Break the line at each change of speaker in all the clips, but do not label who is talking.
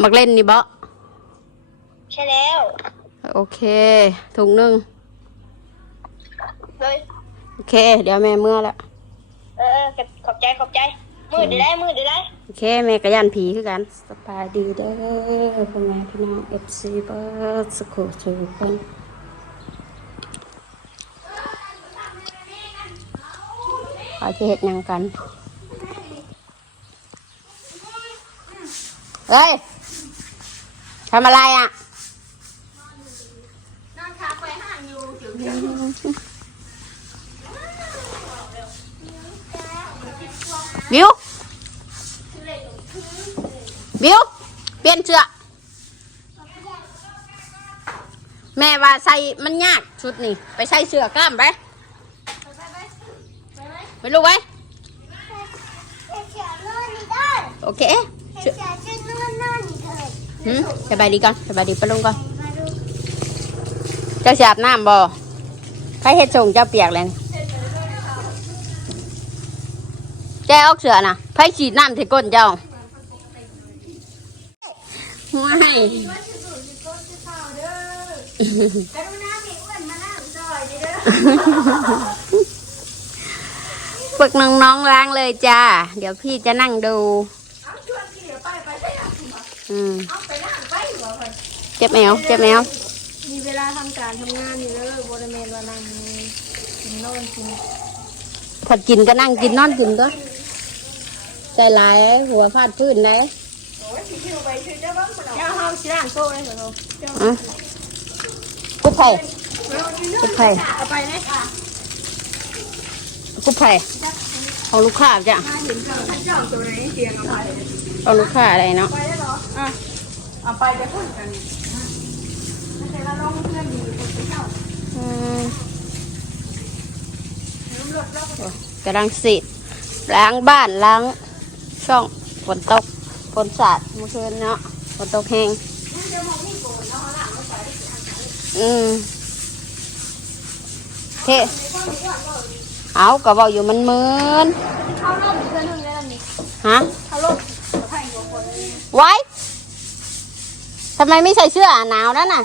มักเล่นนี่บ่
ใช่แล้ว
โอเค ถุงหนึ่ง
เลย
โอเค เดี๋ยวแม่เมื่อละ
เออเออขอบใจขอบใจ มือเดี๋ยวได้มือเดี๋ยวได้
โอเค แม่กระยันผีคือกันสบายดีเด้อพ่อแม่พี่น้องเอฟซีเบิร์ดสกุลทุกคนเขาจะเห็ดหยังกัน เฮ้ย ทำอะไรอะ
นอนขาไปห่างอยู่
บิวบิวเปลี่ยนเสื้อแม่ว่าใส่มันยากชุดนี่ไปใส่เสื้อกล้ามไปไปลูกไว้โอเคเสื้อ หืมสบายดีก่อนสบายดีไปลุงก่อนเจ้าสอาบน้ำบ่ใครเฮ็ดส่งเจ้าเปียกเลยนี่แจ้ออกเสือนะไผฉีดน้ำใส่ก้นเจ้าไม่ฝึกน้องๆล้างเลยจ้า เดี๋ยวพี่จะนั่งดู อืมเจ็บแมวเจ็บแมว
มีเวลาทำการทำงานอยู่เลยบริเวณวันนั่งกินโน่นกิน
ผัดกินก็นั่งกินนอนกินก็ใจร้ายหัวฟาดพื้นได้
เจ้าเฮาสิร่างโซ่เลยเหรอ
อะกุ๊บไผ่กุ๊บไผ่
เอาไปเลย
กุ๊บไผ่ของลูกค้าจ้ะ
ถ้าเห็นเจ้าท่านเจ้าตัวไหนเตียงเอาไป เลย
ของลูกค้าอะไรเนาะ
ไปได้เหรออะเอาไปจะพูดกันไม่ใช่เราลองเพื่อนดีคนไปเจ้า
อืม
น้ำรถเราก็
กำลังสีดล้างบ้านล้างช่องฝนตกฝนสาดเมื่อคืนเนาะฝนตกแห้งอืมโอเคเอาก็บอกอยู่มันมืน
เข้าร่มเพื่อนหนึ่งได้แล้วนี่
ฮะ
ไว้
ทำไมไม่ใส่เสื้อหนาวนั่นน่ะ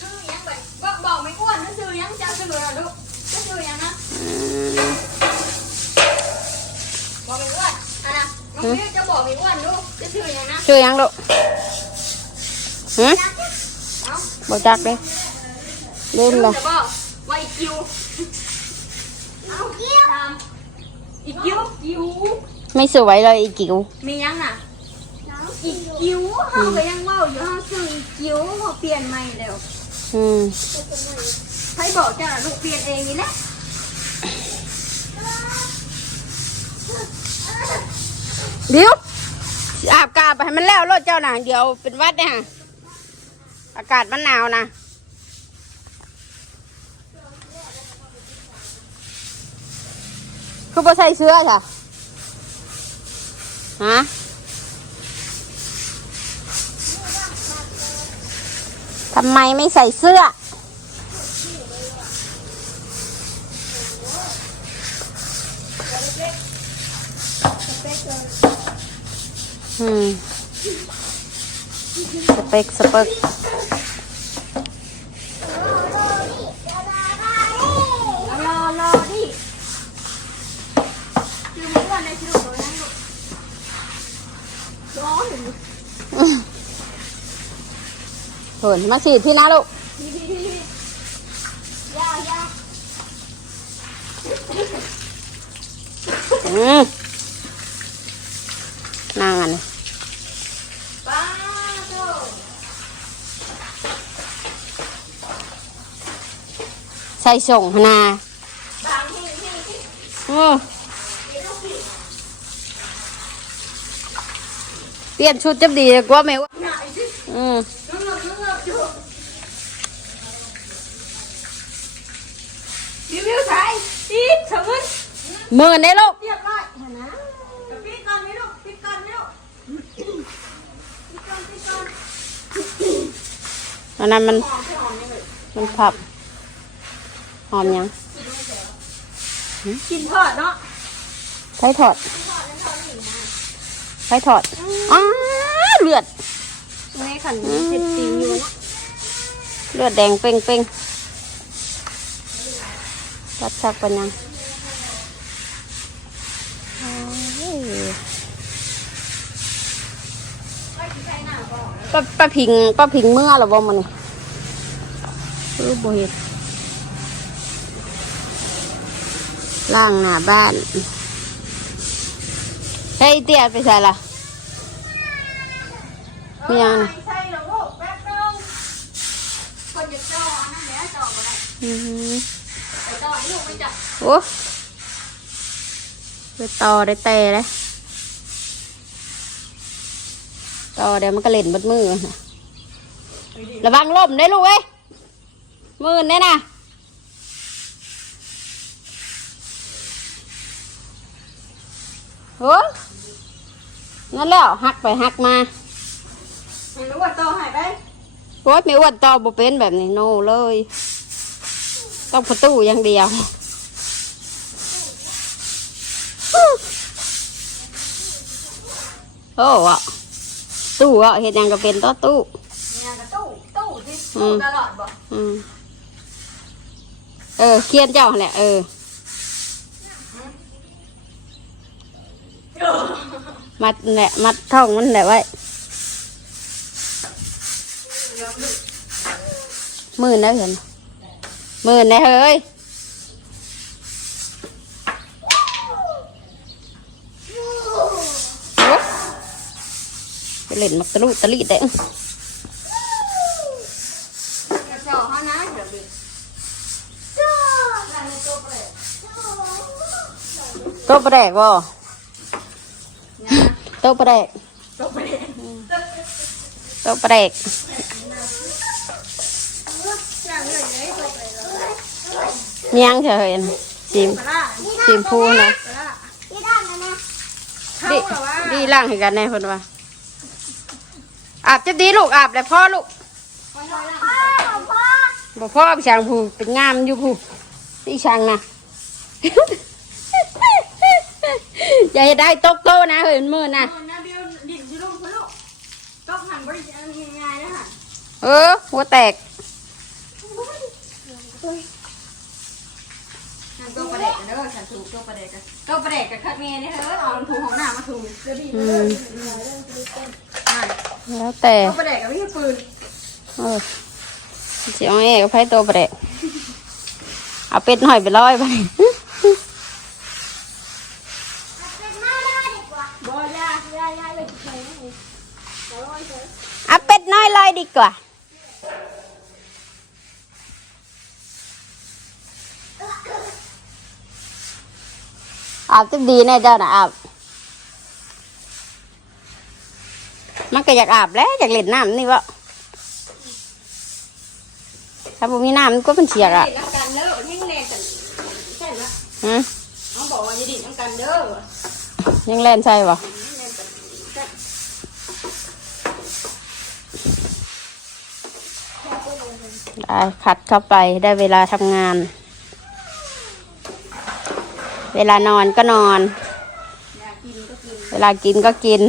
ชื่อยังแบบบอกบอกไม่อ้วนนะชื่อยังจะชื่ออะไรลูกจะชื่อยังนะบอกไม่อ้วนอะนะน้องพี่จะบอกไม่อ้วนลูกจะชื่อยังนะ
ชื่อยังลูกหืม
เอ้า
บอกจักเลยลืม
ชื่อ
เลย
จะบอกว่าอีคิวเอ้าทำอีคิวคิว
ไม่สวยเลยอีกิ๋ว
มียังอะอีคิวเขาก็ยังว่าอยู่เขาชื่ออีคิวเขาเปลี่ยนใหม่แล้ว
อืม
ใครบอกจ้าลูกเปลี่ยนเองนี่แหละ
เดี๋ยวอาบกาไปให้มันแล้วรถเจ้าหนังเดี๋ยวเป็นหวัดเนี่ยอากาศมันหนาวนะคือบ่ใส่เสื้อจ้ะ ฮะทำไมไม่ใส่เสื้อ อืม สเปกสเปก
รอรอดิคือมันอ้วนในชื่อตัวนั้นลูกร้อนอยู่
เหินมาฉีดพี่นะลูก
ยายา
อืมนั่งอันนี้
ป้าโต
ใส่ส่งนา
บางที่ที่ที่
อืม
ที่ลูกพี่
เปลี่ยนชุดจะดีกว่าไหมวะ
ไหนที่
อืม
นุ่งนุ่งนุ่งนุ่งอยู่รีวิวใช้อีทสมุน
หมื่นได้ลูก
เรียบร้อยเห็นนะปิดก่อนไหมลูกปิดก่อนไหมลูกปิดก่อนปิดก่อน
อันนั้นมัน
หอมไม่หอมยังไง
มันผับหอมยัง
กินทอดเนาะ
ใช้ถอดไฟถอดอ้าเลือด
แม่ขันเจ็ดตีอยู่นะ
เลือดแดงเป่งเป่งรัดชักปัญญังโอ้ย ป้าป้าพิงป้าพิงเมื่อหรอบ่มันนี่เออบ่เห็นล่างหน้าบ้านเฮ้ยเตี้ยไปใส่ละมียังนะ
อือหือ
โอ้ไปต่อได้แต่เลย ต่อเดี๋ยวมันก็เล่นบดมือน่ะระวังล่มได้ลูกเอ้ยมือนี่นะโอ้นั่นแล้วหักไปหักมา
ไม่รู้ว่าต่อหายไป
โอ้ยไม่อ้วนต่อบ่เป็นแบบนี้โนเลยต้องประตูอย่างเดียวโอ้อะ ตู้อะเห็นยังก็เป็นต่อตู้
เนี่ยกระตู้ตู้ที่ตู้ตลอดบ่
อืมเออเคียนเจ้าหั่นแหละเออ มัดนั่นแหละมัดท้องมันแหละไว้หมื่นแล้วเห็นหมื่นได้เฮ้ยโอ๊ะไป เล่นมักตะลุตะลี่
แตัวเปรต
โต๊ะประแดกบ่โต๊ะประแดก
วเปรต
โต๊ะประแดก
อย่างเลยเลยตัวเปรตเลย
เมียงเฉยจิมจิมพูนะ
ดี
ดีล่างให้กันแน่เพิ่นว่า อาบจะดีลูกอาบแล้วพ่อลูก
พ่อพ่อ
บ่พ่อพี่ช่างผู้เป็นงามอยู่ผู้พี่ช่างนะอย่าให้ได้ตกโตนะเฮ้ยมือนะ
นะเบลดินชิลุงพลุก็หันบริจาคง่ายๆนะฮะ
เออ หัวแตก
ฉันตัวประเด็กกันเด้อฉันถูกตัวประเด็กกันตัวประเด็กกับคัดเมย์นี่เฮ้ยเอาถูกของหน้ามาถูกจะดี
อืม
นั่น
แล้วแต่
ตัวประเด็กกับไม่ใช่ปืน
เออสิเอาแอ้กับไผโตบ่ได้เอาเป็ดหน่อยไปร้อยไป
บอยาย่าย่าเลยใส่นี่จะลอยเถอะ
เอาเป็ดน้อยลอยดีกว่าอาบจะดีแน่เจ้านะอาบ มันก็อยากอาบแล้วอยากเล่นน้ำนี่วะถ้าบ่มีน้ำมันก็เป็นเฉียกอะ
ดินน้ำกันเด้อแห้งแน่กันใช่ไหม
ฮะ
เขาบอกว่าอย่าดินน้ำกันเด้อ
ยังเล่นใช่ปะได้ขัดเข้าไปได้เวลาทำงาน เวลานอนก็นอน
อยากกินก็กิน
เวลากินก็กิน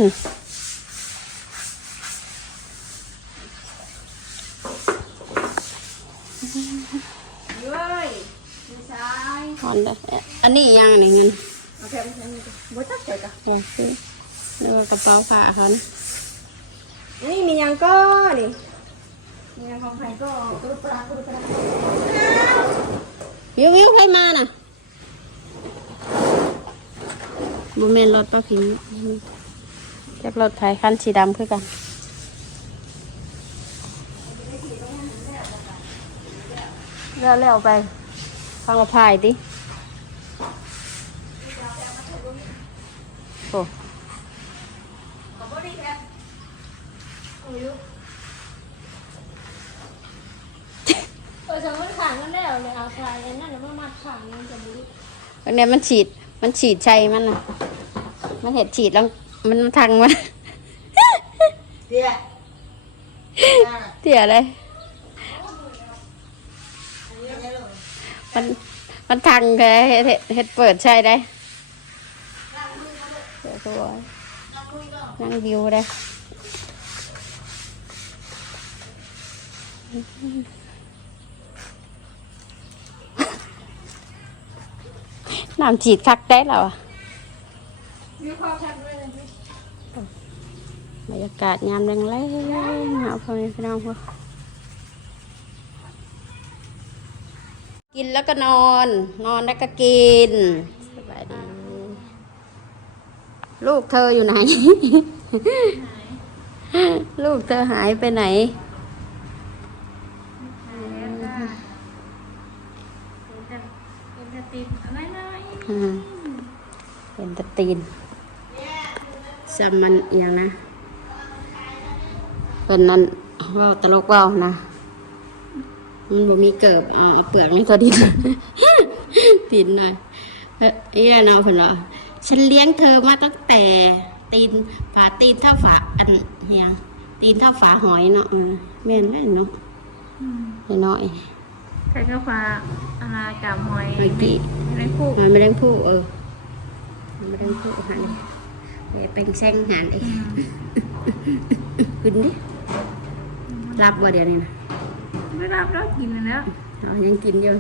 เว้ยไม่ใช่
นอนได้อันนี้ยังอันนี้เงิน
โอเคไม่ใช่ไม่ใช่บ่ตักใจกัน
โอ้ย นี่ว่ากระเป๋าผ้าเขานะ
นี่มียังก็นี่ มียังของใครก็กรุบกระกรุบกระ
วิววิวใครมาน่ะโมเมนรถป้าพิงจากรถไถคันสีดำคือกันแล้วแล้วไปฟังกระพายดิโอ้
เออสมมติขางมันแล้วเลยเอาใส่อันนั้นแล้วมามัดขางมันจะบุ
อันเนี้ยมันฉีด มันฉีดใช่มันน่ะ มันเห็ดฉีดแล้วมันทางมัน
เดี๋ยว
เตี่ยเลยมัน มันทางแค่เห็ดเห็ดเห็ดเปิดใช่ได้เดี๋ยวตัวนั่งวิวเล น้ำฉีดคักได้แล้วอะบรรยากาศยามแรงแรงๆเอาพ่อแม่พี่น้องพวกกินแล้วก็นอน นอนแล้วก็กินสบายดีลูกเธออยู่ไหน ลูกเธอหายไปไหน อืม เป็นตะตีนซัมมันเอียงนะ เป็นนั้นเว่าตลกเว่านะมันบ่มีเกิบเอาเอาเปลือกนี่ตัวดินตีนหน่อยเอ้ยเอี้ยเนาะเพิ่นว่าฉันเลี้ยงเธอมาตั้งแต่ตีนฝาตีนเท่าฝาอันเฮียงตีนเท่าฝาหอยเนาะเออแม่นแม่นเนาะน้อย
ใช้กาฟ้าอานากาบหอย
ๆเมื่อกี้
ในคู่
มันไม่ได้พูดเออมันไม่ได้พูดหันเดี๋ยวเป็นแซงหันเองกินดิรับว่าเดี๋ยวนี้นะ
ไม่รับแล้วกินแล้ว
เรายังกินอยู่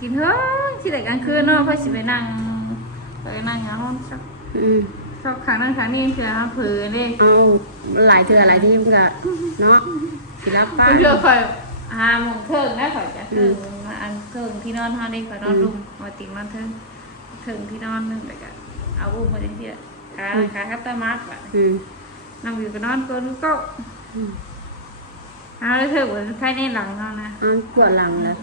กินเถอะที่ไหนกลางคืนเนาะเพื่อสิไปนั่งไปนั่งในห้องสัก
อืม
สักครั้งนั่งครั้งนี้เพื่อเผื่อเลย
เอาหลายเถื่อหลายที่มันก็เนาะกินรับป้า
เพื่อคอย หาโมงเทิงนะขอยจะเทิงมาอันเทิงที่นอนห้องได้ขอยนอนรุมมาติ่งนอนเทิงเทิงที่นอนนึงแต่ก็เอาอุ้มมาจังที่ละขาขาคัตเตอร์มาร์กว่ะนั่งอยู่ก็นอนตัวนึงก็เอาเลยเถอะเหมือนไข้ในหลังเขานะ
ปวดหลังแล้ว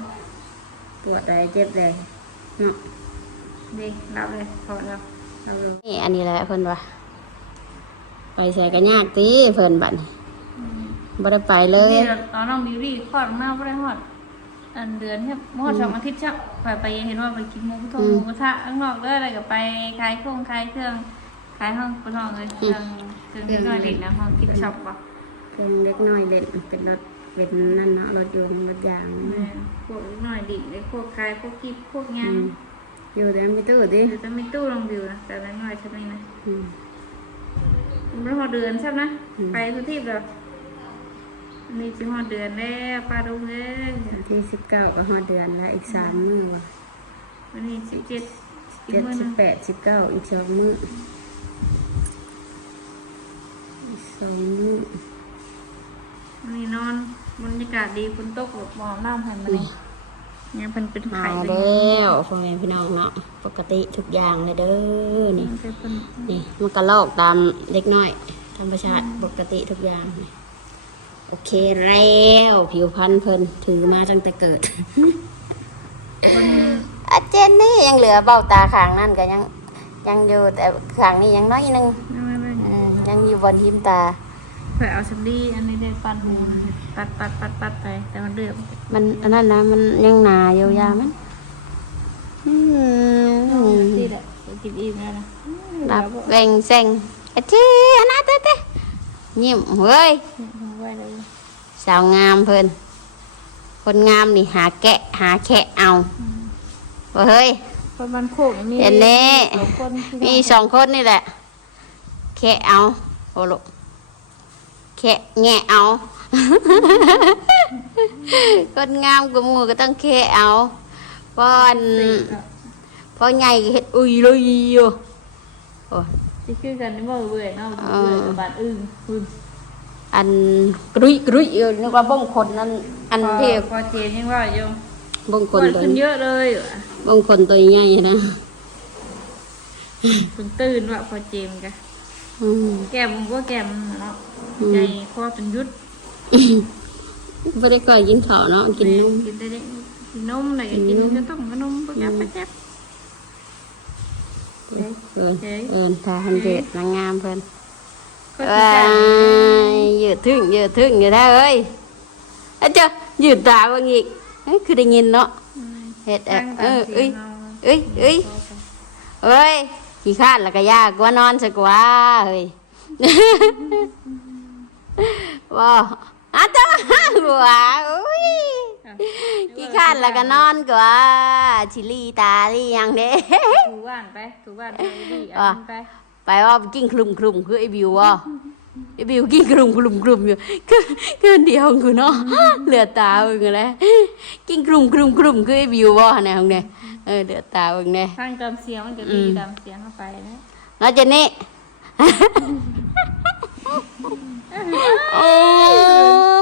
ปวดอะไรเจ็บเลยเนาะ
ดีรับเลยพอแล้ว
เอาเลยนี่อันนี้แหละเพิ่นว่าไปใส่กันยากตีเพิ่นบัดนี้ บ่ได้ไปเลย
นี่ตอนน้องบิวตี้คลอดออกมาไม่ได้ฮอด อันเดือนแค่หอดสองอาทิตย์เช้าไปไปเห็นว่าไปกินหมูกระทงหมูกระทะข้างนอกเลยอะไรก็ไปขายเครื่องขายเครื่องขายห้องกระทงเลยเครื่องเครื่องที่น้อยเด็กนะห้องกินช็อปป่ะ
เพิ่นเล็กน้อยเล่นเป็นรถเป็นนั่นเนาะรถยนต์รถยาง
แม่พวกน้อยดิเลยพวกขายพวกกิ๊บพวกยาง
อยู่แต่ไม่ตู้ดิ
เดี๋ยวจะมีตู้ลองบิวนะแต่ละน้อยใช่ไหมนะ
อืม
ไม่พอเดือนใช่ไหม
อืม
ไปทุกที่แบบอั นนี้จะพอเดือนแล้วปลาดุงเลย
วันที่สิบเก้าก็ฮอดเดือนแล้วอีกสามมื้อว่ะ
วันนี้สิบเจ็ดอีก
เจ็ด
มื้อห
สิ
นึ
บ
ง
แปดสิบเก้าอีกสองมื้ออีกสองมื้อ
วันนี้นอนบรรยากาศดีฝนตกแบบหมอกน้ำหันมาเลยเนี่ยเป็นเป็น
มา
ไข่เล
แล้
ยว
พ่อแม่พี่น้องเนาะปกติทุกอย่างเลยเด้อนี่
มันจะเป็น
นี่มันก็ลอกตามเล็กน้อยธรรมชาติปกติทุกอย่างนี่ โอเคแล้วผิวพรรณเพิ่นถือมาตั้งแต่เกิด
คน
อาเจนนี่ยังเหลือเบ้าตาข้างนั่นก็ยัง ยังอยู่แต่ข้างนี้ยังน้อยหนึง
ไม่ไม่
อืมยังอยู่บนหิมตา
เผื่อเอาสัมดีอันนี้ได้ปัดหูปัดปัดปัดปัดไปแต่มันเดือด
มันอันนั้นนะมันยังหนาอยู่ยามันอืม
ที่แหละกินอิ่มแล้วนะ
ดับเร่งเซ็งอาเจอันนั้นเต้เต้ยิ้มเฮ้ย
ไว้เลย
สาวงามเพิ่นคนงามนี่หาแกะ หาแคะเอาว่าเฮ้ย
คนมันโคกมี
เดี๋ยวนี้
สองคนที่
มีสองคนนี่แหละ แค่เอาโอ้ลูกแค่แงะเอา คนงามกับหมูก็ต้องแค่เอาป้อนพอใหญ่ก็เห็ดอุ้ยเลยอยู่โอ้ย
ที่คือกันนี่บ่เบื่อเนาะเบื่อกับบาดอึ้งคุณ
อันกรุยกรุยเออนึกว่าบ้งคนนั้นอันเทพ
พอเจนยังว่าอยู่
บ้งค
คน
นตัว
ขึ้นเยอะเลยว่ะ
บ้งคนตัวใหญ่นะ
คุณตื่นว่ะพอเจมกัน
อืม
แก้มมันก็แก้มเนาะ
อืม
ใจคอเป็นยุด
ไม่ได้ก่อยกินข้าวเนาะกินนม
กินได้เด็กกินนมอะไรก็กินก็ต้องขนมปะแจ๊บปะแจ๊บ
เอิน
เฮ้ย
เอินทาฮันเดดนางงามเพิ่น
ก็
เอ้
คือการ
ยยืดถึงยืดถึงอยู่ได้เอ้ยอาจ้ายืดตาบางอีกคือได้ยินเนาะเฮ็ดเอ้ยเออเอ้ยเอ้ยเอ้ยเอ้ยขี้ขานแล้วก็ยากกว่านอนสักว่าเฮ้ยว้าอาจ้าบัวอุ้ยขี้ข้านแล้วก็นอนกว่าชิลีตาลียังเด้
ถูบ้านไปถูบ้านไปดีอันไป
ไปว่ากิ้งคลุมคลุมคือไอ้บิวว่ไอ้บิวกิ้งคลุมคลุมคลุมอยู่คือคือเดียวกูเนาะเหลือตาเบิ่งเลยกิ้งคลุมคลุมคลุมคือไอ้บิวว่าเนี่ยของเนี่ยเออเหลือตาเบิ่งเนี่ย
ทางจำเสียงมันจะดีจำเสียงเข้าไปนะ
แล้วเจนนี่โอ้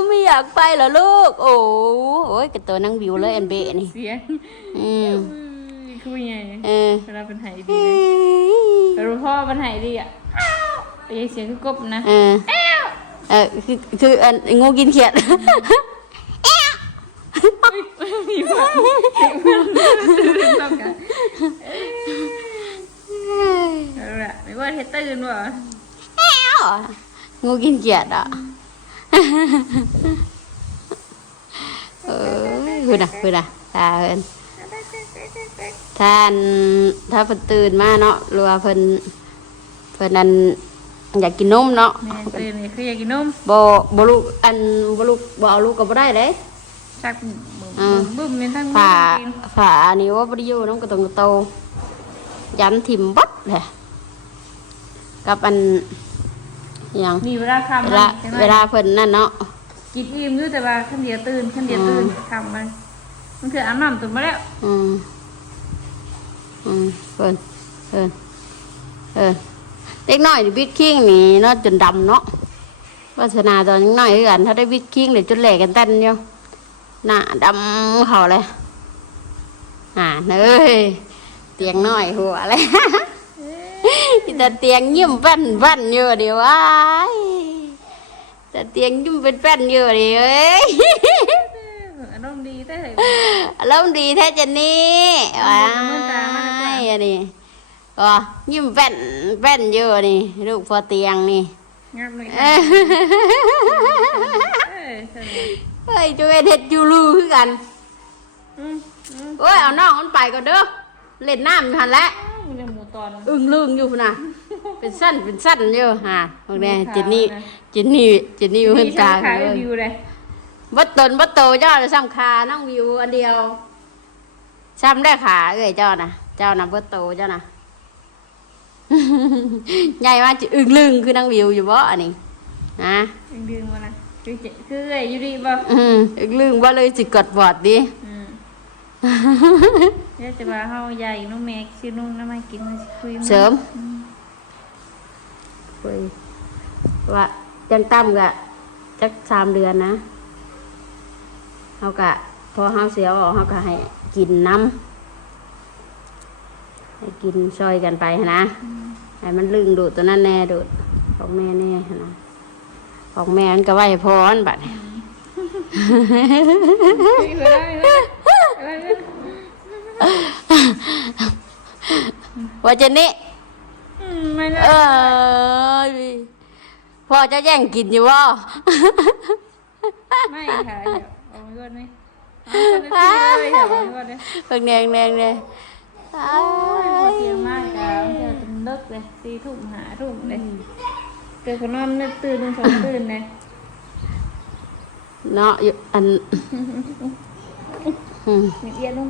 ไม่อยากไปเหรอลูก โอ้โอ้ยกระตัวนั่งวิวเลยอันเบะนี่
เสียง
อืม
คือยังไง
เออ
เวลาเป็นไหดีแต่รู้พ่อเป็นไหดีอะไอ้เสียงคือกบนะ
เออเออคือคืออันงูกินเขียด
ต้องกันเอาละไม่ว่าเฮ็ดตื่นว่ะ
งูกินเขียดอะเออคือนะคือนะตาเพิ่น ท่านถ้าเพิ่นตื่นมาเนาะหรือว่าเพิ่นเพิ่นนั่นอยากกินนมเนาะ
แม่ตื่นนี่คืออยากกินนม
บ่บ่ลูกอันบ่ลูกบ่เอาลูกก็บ่ได้เด้
ชัก
อ่า
บึ้มเป็นทั้ง
ฝาฝาอันนี้ว่าบ่ได้อยู่น้องกระตงกระโตยันถิ่มบัดเลยกับอันอหยัง
มีเวลาคำ
เวลาเวลาเพิ่นนั่นเนาะ
กินอิ่มอยู่แต่ว่าขั้นเดียวตื่นขั้นเดียวตื่นคำมันมันคืออาบน้ำตื่นมาแล้ว
อืม อืมเพิ่นเพิ่นเออเด็กน้อยนี่บิดคิงนี่เนาะจนดำเนาะวาสนาตอนยังน้อยคือกันถ้าได้บิดคิงเดี๋ยวจนแหลกกันเต้นอยู่หน้าดำเขาเลยอ่าเอ้ยเตียงน้อยหัวเลยแต่เตียงยิ้มแป้นแป้นอยู่เดียวว้ายแต่เตียงยิ้มเป็นแป้นอยู่เดียวเอ้ย
อารมณ์ดีแต่เลย
อารมณ์ดีแท้จันนี่ว้า
เอามือตามมาดีกว่า
ยอันนี้ก็ยิ้มแป้นแป้นอยู่นี่ลูกพอเตียงนี่
งามเลย
เอ้ย
เออใช่ไหม
เฮ้ยจูเอ็นเฮ็ดจูลูคือกัน
อืมอืม
โอ้ยเอาน้องมันไปก่อนเด้อเล่นน้ำอยู่หันแหล้ว
มันจะหมูตอน
อึ้งลึงอยู่พุ่นน่ะเป็นสั้นเป็นสั้นอยู่ฮะพวกนี้
ขาว
เจนนี่
นะ
เจนนี่เจนนี่อยู่เพิ่นกลาง
ขาย
เลย
วิวเลย
บัตตนบัตโตเจ้าน่ะซ้ำคาน้องวิวอันเดียวซ้ำได้ขาเอ้ยเจ้านะ เจ้านะบัตโตเจ้านะใหญ่มากจะอึ้งลึงคือน้องวิวอยู่บ่อันนี้นะ
ดึงดึงมานะคือเจคือไอ้ยูดีป่ะ
อืมอึ้งลึงว่าเลยสิกดบอดดิ
อืมเดี๋ยวจะมาเฮาใหญ่นุ่มแม็กซื้อนุ่มน้ำมากินมาคุยน
เสริมคุยว่าจังตั้มกะจักสามเดือนนะเฮากะพอเฮาเสียวออกเฮากะให้กินน้ำ ให้กินซอยกันไปหั้นนะให้มันลึงดูดตัวนั้นแน่ดูดของแม่แน่หั้นนะของแม่มันก็ไหวพรบัดนี้
ไม่ได้ไม่ได้
ว่าจะนี่
อืมไม่ได้
เออพ่อจะแย่งกินอยู่บ่
ไม่ค่ะเดี๋ยวเอาไว้ก่อนนี่เอาคนละที่เลยเดี๋ยวเอาไว้ก่อนเลย
เพิ่งแดงแดงเลย อ้า
โอ้ยปวด
ย
เตียงมากแล้วเจอจนเลิกเลยสี่ทุ่มหาทุ่มเลยเกิดคนนอนนึกตื่นสองตื่นเลย
เนาะอยู่อันอืม
มีเอียนนุ่ม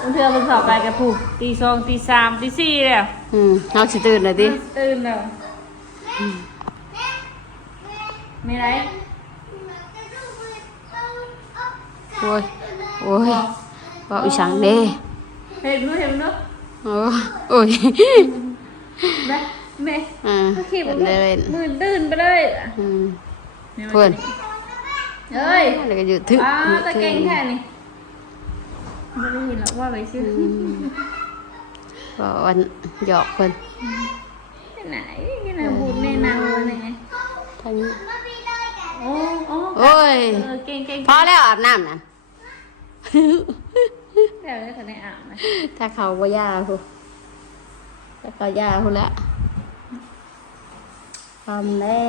บางเทื่อมันสอบไปกับผูกตีสองตีสามตีสี่แล้ว
อืมเอาสิตื่นเลยดิ
ตื่นแล้วมีอะไร
โอ้ยโอ้ยว่าอีสังเด้
เห็นรู้เห็นรู้
โอ้โอ้ย
แม่แม่
อ่า
ก็ขี่
เป็
มันน
ได้เลย
มืนตื่นไปเลย
อืม
นี่
เพิ่น
เอ้ย
แล้วก็อยู่ถึง
อ้าตะเก่งแค่นี้ไม่ได้ยินหรอกว่าไปชื่อ
ก็วันหยอกเพิ่น
ไหนที่ไหนบูดแม่นางวันไหน
ทางนี้
โอ้โอ้
โอ้ย
เออเก่งเก่ง
พอแล้วอาบน้ำน่ะ
เดี๋ยวจะได้อ่านนะ
ถ้าเขาบ่ย่าพูถ้าเขาย่าพูแล้วทำแล้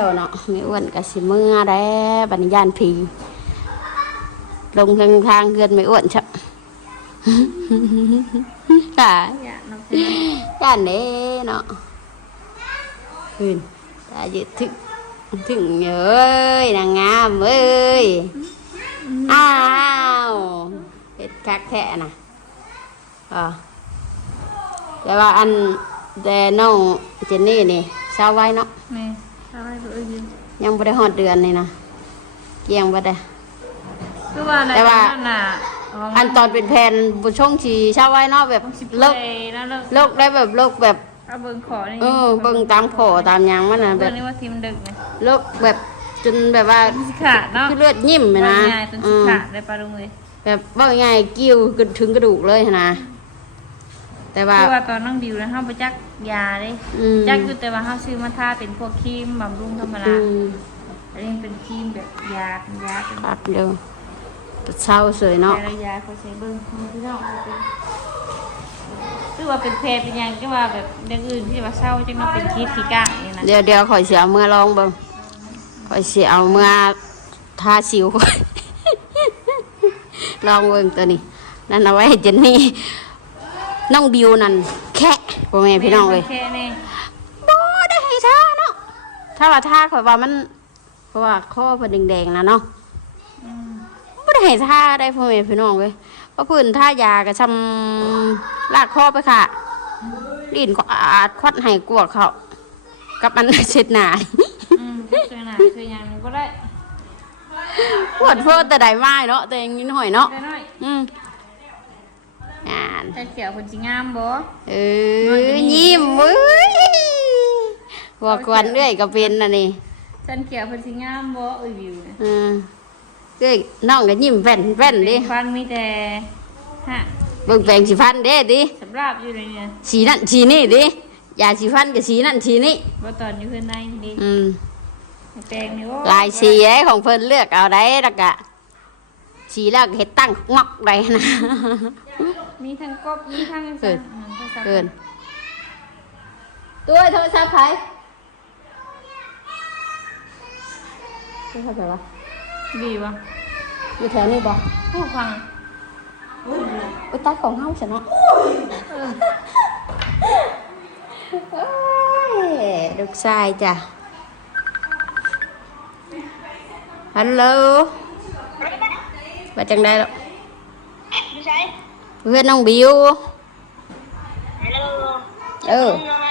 วเนาะไม่อ้วนกับสิเมื่อแล้วบัดนยานผีลงทางทางเกินไม่อ้วนชับค่ะ
อย่าน้องเพื่อน
ย่านเด้เนาะคืนตายืดถึงถึงเอ้ยนางงามเอ้ยอ้าวเฮ็ด คักแท้น่ะอ่าแต่ว่าอันแต่น้องเจนนี่นี่เช้าไว้เนาะ
แม่อะไรตัวเอ้ยยืม
ยังบ่ได้ฮอดเดือนนี่นะเกี่ยงบ่ได้
คือว่าอะไร
แต่ว่า
นั่นน่ะ
อันตอนเป็นแผ่นบุช่งชีเช้าไว้เนาะแบบ
สิบ
เลิก
แล้วเลิก
เลิกได้แบบเลิกแบบ
เอาเบิ่งขอนี่
เออเบิ่งตามขอตามหยังมันน่ะแบ
เบิ่ง
บ
นี่ว่าทีมนดึกนะ
เลิกแบบจนแบบว่า
มันสิขาดเนาะ
คือเลือดยิ้มเลยนะ
ง่ายจน
อื
สิ
ม
ขาดเลยปลาลุงเลย
แบบว่าง่ายๆกิ้วถึงกระดูกเลยนะแต่ว่า
คือว่าตอนน้องดิวนะเฮาบ่จักยาเด้
อืม
จักอยู่แต่ว่าเฮาซื้อมาทาเป็นพวกครีมบำรุงธรรม
อื
ดามอันนี้เป็นครีมแบบยาเป็นยาเป็น
พักเดียวเศร้าเสยเนาะ
แต่ละยาเขาใช้เบิ่งพี่น้องเอาเป็นคือว่าเป็นแพรเป็นหยังก็ว่าแบบอย่างอื่นที่ว่าเศร้าจังว่าเป็นคิดขี้ก้างนี่นะ
เดี๋ยวเดี๋ยวข่อยเสียเมื่อลองเบิ่งข่อยเสียเอาเมื่อทาสิวข่อย ลองเบิ่งตัวนี้ นั่นเอาไว้ให้เจนนี่น้องบิวนั่นแค่พ่อแม่พี่น้องเลย
แค่นี้
บ่ได้ให้ท่าเนาะถ้าว่าท่าข่อยว่ามันเพราะว่าข้อเพิ่นแดงๆนะเนาะ
อืม
บ่ได้ให้ท่าได้พ่อแม่พี่น้องเลยเพราะเพิ่นท่ายากระชำลากคอไปค่ะลิ้นก็อาดควัดให้กวกเขากับอันเช็ดหน้า
อืมคือหนาคือหยังก็ได้
ปวดเพิ่นแต่ใดไม้เนาะแต่ยังนิดหน่อยเนาะ
ได้น้อย
อืมงาน
แต่เขียวคนสิงามบ่
เออยิ้มเว้ยหัวกวนเรื่อยก็เป็นน่ะนี่
ฉันเขียวคนสิงามบ่เอ้ยวิวเนี่ย
อืมเอ้ยน้องก็ยิ้มแว่นแว่นดิ
ฟันมีแต่ฮะ
เบิ่งแปลงสีฟันเด้ดิ
สำหรับอยู่ในเนี่ย
สีนั่นสีนี่ดิยาสีฟันกับสีนั่นสีนี่
ว่าตอนอยู่เพื่อนในดี
อืม
แปลงนี่โอ้
ลายสีไอ้ของเพิ่นเลือกเอาได้แล้วก็สีแล้วก็เฮ็ดตั้งงอกได้นะ
มีทั้งกบมีทั้ง
เกิน
อืมโทรศัพท์
เกิน ตัวโทรศัพท์ไผโทรศัพท์ไผวะ
ดีวะ
อยู่แถวนี้บ่
ผู้ฟัง
อุ้ยตาของเฮาซะเนาะ
เออ
โอ้ยลูกชายจ้ะ ฮัลโหลว่าจังได๋ล่ะ
ไม่ใช่
เพื่อนน้องบิว
ฮัลโหล
เออ
ขนมอะไร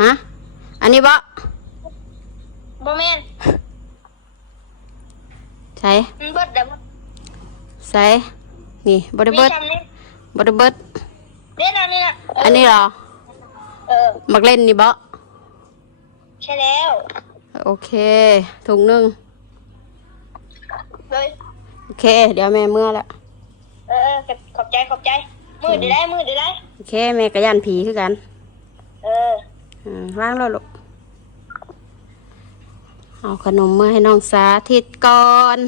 ฮะ
ชื่อชื่อขนมใหม่เลย
เอาขนมหยัง
เอาขนมแบบขัดจ้าบอกกับแม่อันคือขนมเจ้าซื้อไว้ให้เอาอันถุงใหญ่ๆนะ
ขนมถุงใหญ่ๆอะเจ้าก็เปิดเบิ่งติ
ใช่เหรอ
คือจะเอาถุงใหญ่แท้ใช้แบบใด
อันนั้น
ฮะ อันนี้บ่
บอแมน
ใช้
มันเบิดเดี๋ยว
ใช้นี่บ่ได้
มี
เบิด
จำนี้
บ่ได้เบิด
เล่นอันนี้นะเอั
นนี้เหรอ
เออ
มักเล่นนี่บ่
ใช่แล้ว
โอเค ถุงหนึง
เลย
โอเค เดี๋ยวแม่เมื่อละ
เออเออขอบใจขอบใจ มือเดี๋ยวได้มือเดี๋ยวได้
โอเค แม่ก็ย่านผีคือกัน
เออ
อืมล้างแล้วลูกเอาขนมมาให้น้องสาธิตก่อน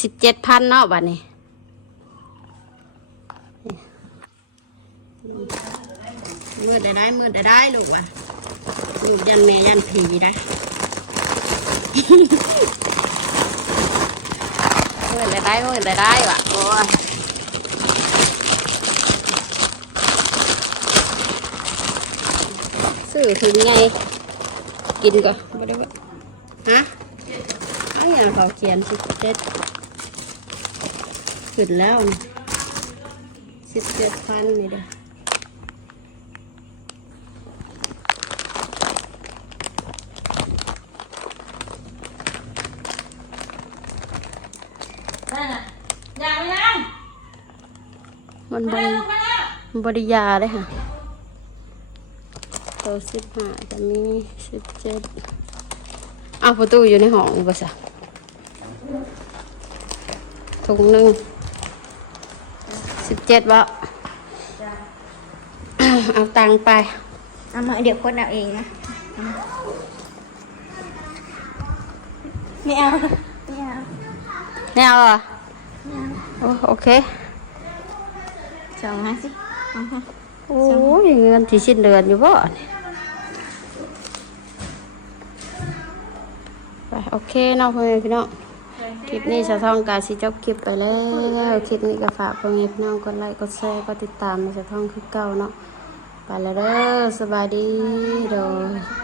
สิบเจ็ดพันเนาะบัดนี้มือได้ได้มือได้ได้ลูกว่ะลูกยันแม่ยันผีได้มือได้ได้มือได้ได้ว่ะโอ้ย ซื้อถึงไงกินก่อนไม่ได้ว่าฮะไอ้ยังเขาเขียนสิบเจ็ดขึ้นแล้วสิบเจ็ดพันนี่เด้อ
นั่นน่ะอย่าไปนั่ง
มันบ
ไป
ริ
ลูกไปแล้ว
มันบริยาเลยค่ะ ตัวสิบห้าจะมีสิบเจ็ดอ้าวประตูอยู่ในห้องนี่ปะสะถุงหนึ่งสิบเจ็ดบะเอาตังค์ไป
เอามาเดี๋ยวคนเอาเองนะ ไม่เอา ไม่เอา
ไม่เอาเหรอะโอเค
สองห้าสิสองห้า
โอ้ยเงินที่สิ้นเดือนอยู่บ่เนี่ย โอเคเนาะพ่อแม่พี่น้องคลิปนี้สะท้องกาสิจบคลิปไปแล้วคลิปนี้ก็ฝากพ่อแม่พี่น้องกดไลค์กดแชร์กดติดตามสะท้องคือเก่าเนาะไปแล้วเด้อสบายดีโดย